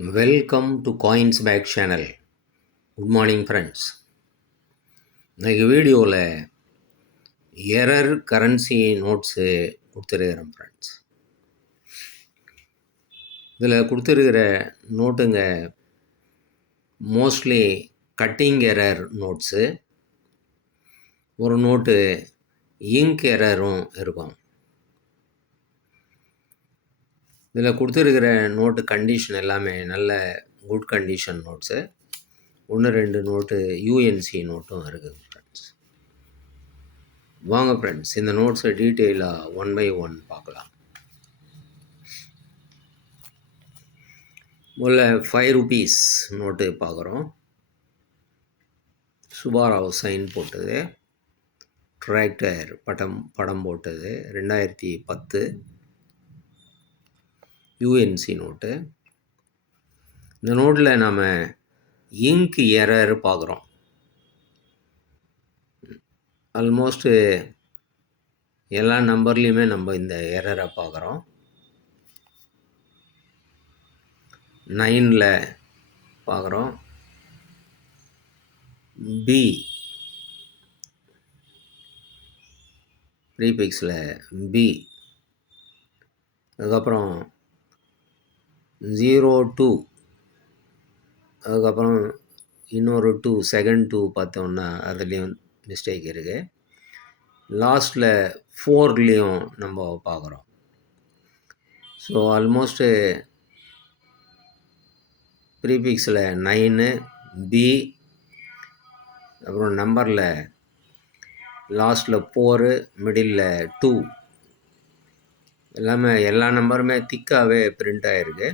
Welcome to Coins Bag channel. Good morning friends. இன்றைக்கி வீடியோவில் error currency notes கொடுத்துருக்கிறேன் friends. இதில் கொடுத்துருக்கிற நோட்டுங்க மோஸ்ட்லி கட்டிங் எரர் நோட்ஸு, ஒரு நோட்டு இங்க் எரரும் இருக்கும். இதில் கொடுத்துருக்கிற நோட்டு கண்டிஷன் எல்லாமே நல்ல குட் கண்டிஷன் நோட்ஸு. 1-2 நோட்டு யூஎன்சி நோட்டும் இருக்குது ஃப்ரெண்ட்ஸ். வாங்க ஃப்ரெண்ட்ஸ், இந்த நோட்ஸை டீட்டெயிலாக 1 by 1 பார்க்கலாம். முதல்ல 5 rupees நோட்டு பார்க்குறோம். சுபாராவ் சைன் போட்டது, டிராக்டர் படம் போட்டது, 2010 யூஎன்சி நோட்டு. இந்த நோட்டில் நாம் இங்க் எரர் பார்க்குறோம். ஆல்மோஸ்ட்டு எல்லா நம்பர்லேயுமே நம்ம இந்த எரரை பார்க்குறோம். 9ல் பார்க்குறோம், பி ப்ரீபிக்ஸில் பி, அதுக்கப்புறம் 02, அதுக்கப்புறம் இன்னொரு 2 செகண்ட் 2 பார்த்தோம்னா அதுலேயும் மிஸ்டேக் இருக்குது. லாஸ்ட்டில் 4லேயும் நம்ம பார்க்குறோம். ஸோ ஆல்மோஸ்ட்டு ப்ரீபிக்ஸில் 9, பி, அப்புறம் நம்பரில் லாஸ்ட்டில் 4, மிடில் 2, எல்லா நம்பருமே திக்காகவே பிரிண்ட் ஆகிருக்கு.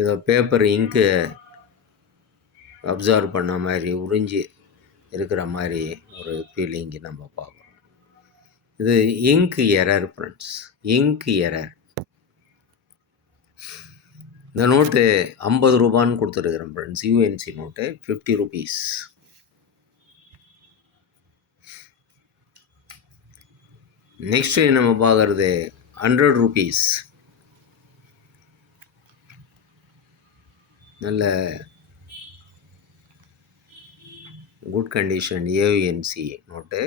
ஏதோ பேப்பர் இங்கு அப்சர்வ் பண்ண மாதிரி உறிஞ்சி இருக்கிற மாதிரி ஒரு ஃபீலிங்கு நம்ம பார்க்குறோம். இது ink error friends, ink error. இந்த நோட்டு 50 ரூபான்னு கொடுத்துருக்குறேன் friends. UNC note 50 rupees. Next நம்ம பார்க்குறது 100 rupees. நல்ல குட் கண்டிஷன் ஏயுஎன்சி நோட்டு.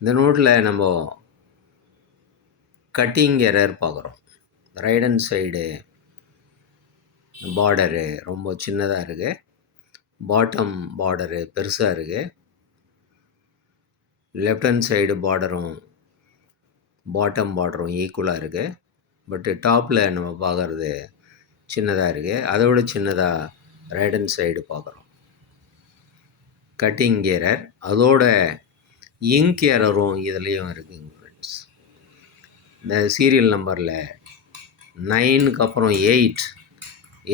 இந்த நோட்டில் நம்ம கட்டிங் எரர் பார்க்குறோம். ரைட் ஹேண்ட் சைடு பார்டரு ரொம்ப சின்னதாக இருக்குது, பாட்டம் பார்டரு பெருசாக இருக்குது. லெஃப்ட் ஹேண்ட் சைடு பார்டரும் பாட்டம் பார்டரும் ஈக்குவலாக இருக்குது. பட்டு டாப்பில் நம்ம பார்க்குறது சின்னதாக இருக்குது. அதை விட சின்னதாக ரைட் ஹேண்ட் சைடு பார்க்குறோம். கட்டிங் எரர், அதோட இங்க் எரரும் இதுலேயும் இருக்குங்க ஃப்ரெண்ட்ஸ். இந்த சீரியல் நம்பரில் 9க்கு அப்புறம்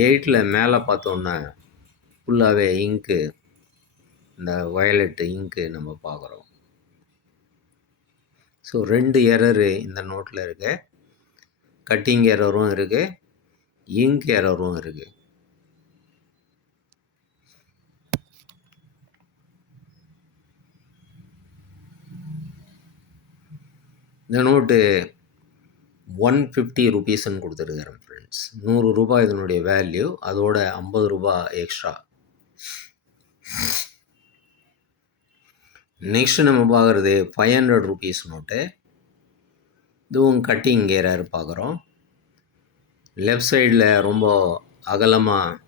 8ல் மேலே பார்த்தோன்னா ஃபுல்லாகவே இங்க்கு, இந்த வயலட்டு இங்க்கு நம்ம பார்க்குறோம். ஸோ 2 எரரு இந்த நோட்டில் இருக்குது. கட்டிங் எரரும் இருக்குது, இங்க் எரரும் இருக்குது. இந்த நோட்டு 150 rupeesன்னு கொடுத்துருக்குறேன் ஃப்ரெண்ட்ஸ். 100 ரூபாய் இதனுடைய வேல்யூ, அதோட 50 ரூபாய் எக்ஸ்ட்ரா. நெக்ஸ்ட்டு நம்ம பார்க்குறது 500 rupees நோட்டு. இதுவும் கட்டிங் எரர் பார்க்குறோம். லெஃப்ட் சைடில் ரொம்ப அகலமாக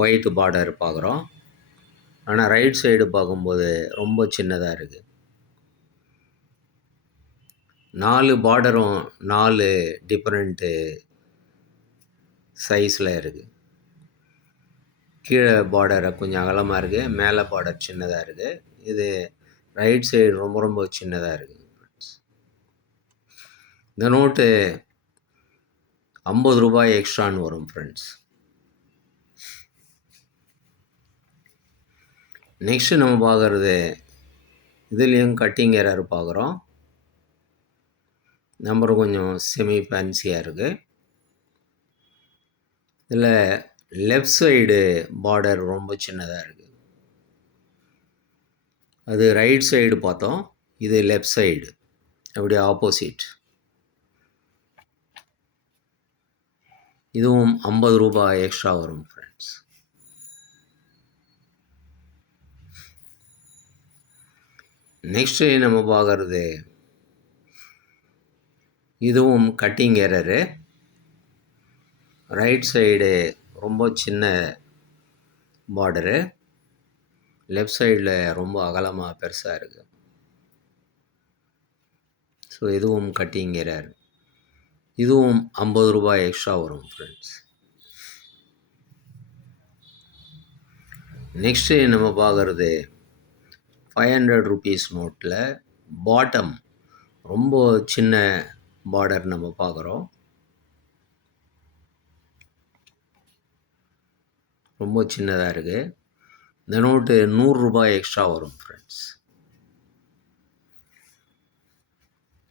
ஒயிட் பார்டர் பார்க்குறோம். ஆனால் ரைட் சைடு பார்க்கும்போது ரொம்ப சின்னதாக இருக்குது. 4 பார்டரும் 4 டிஃப்ரெண்ட்டு சைஸில் இருக்குது. கீழே பார்டரை கொஞ்சம் அகலமாக இருக்குது, மேலே பார்டர் சின்னதாக இருக்குது. இது ரைட் சைடு ரொம்ப ரொம்ப சின்னதாக இருக்குது ஃப்ரெண்ட்ஸ். இந்த நோட்டு 50 ரூபாய் எக்ஸ்ட்ரான்னு வரும் ஃப்ரெண்ட்ஸ். நெக்ஸ்ட்டு நம்ம பார்க்குறது இதுலேயும் கட்டிங் எரர் பார்க்குறோம். நம்பர் கொஞ்சம் செமி ஃபேன்சியாக இருக்குது. இதில் லெஃப்ட் சைடு பார்டர் ரொம்ப சின்னதாக இருக்குது. அது ரைட் சைடு பார்த்தோம், இது லெஃப்ட் சைடு, அப்படி ஆப்போசிட். இதுவும் ரூ. 50 எக்ஸ்ட்ரா வரும் ஃப்ரெண்ட்ஸ். நெக்ஸ்ட்டு நம்ம பார்க்குறது இதுவும் கட்டிங் எரரு. ரைட் சைடு ரொம்ப சின்ன பார்டரு, லெஃப்ட் சைடில் ரொம்ப அகலமாக பெருசாக இருக்குது. ஸோ இதுவும் கட்டிங் எரர். இதுவும் ரூ. 50 எக்ஸ்ட்ரா வரும் ஃப்ரெண்ட்ஸ். நெக்ஸ்ட்டு நம்ம பார்க்குறது ₹500 நோட்டில் பாட்டம் ரொம்ப சின்ன பார்டர் நம்ம பார்க்குறோம். ரொம்ப சின்னதாக இருக்குது. இந்த நோட்டு ₹100 எக்ஸ்ட்ரா வரும் ஃப்ரெண்ட்ஸ்.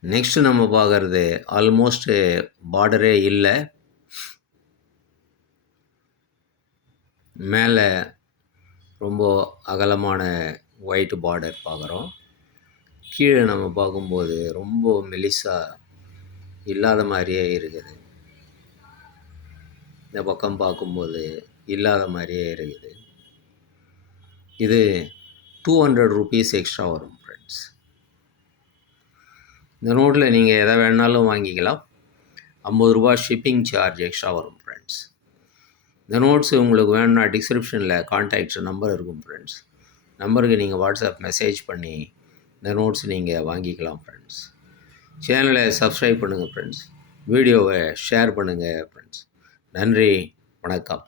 நெக்ஸ்ட்டு நம்ம பார்க்குறது ஆல்மோஸ்ட்டு பார்டரே இல்லை. மேலே ரொம்ப அகலமான ஒயிட் பார்டர் பார்க்குறோம். கீழே நம்ம பார்க்கும்போது ரொம்ப மெலிசாக இல்லாத மாதிரியே இருக்குது. இந்த பக்கம் பார்க்கும்போது இல்லாத மாதிரியே இருக்குது. இது ₹200 எக்ஸ்ட்ரா வரும் ஃப்ரெண்ட்ஸ். இந்த நோட்டில் நீங்கள் எதை வேணாலும் வாங்கிக்கலாம். ₹50 ஷிப்பிங் சார்ஜ் எக்ஸ்ட்ரா வரும் ஃப்ரெண்ட்ஸ். இந்த நோட்ஸ் உங்களுக்கு வேணும்னா டிஸ்கிரிப்ஷனில் கான்டாக்ட் நம்பர் இருக்கும் ஃப்ரெண்ட்ஸ். நம்பருக்கு நீங்கள் வாட்ஸ்அப் மெசேஜ் பண்ணி இந்த நோட்ஸ் நீங்கள் வாங்கிக்கலாம் ஃப்ரெண்ட்ஸ். சேனலை சப்ஸ்கிரைப் பண்ணுங்கள் ஃப்ரெண்ட்ஸ். வீடியோவை ஷேர் பண்ணுங்கள் ஃப்ரெண்ட்ஸ். நன்றி, வணக்கம்.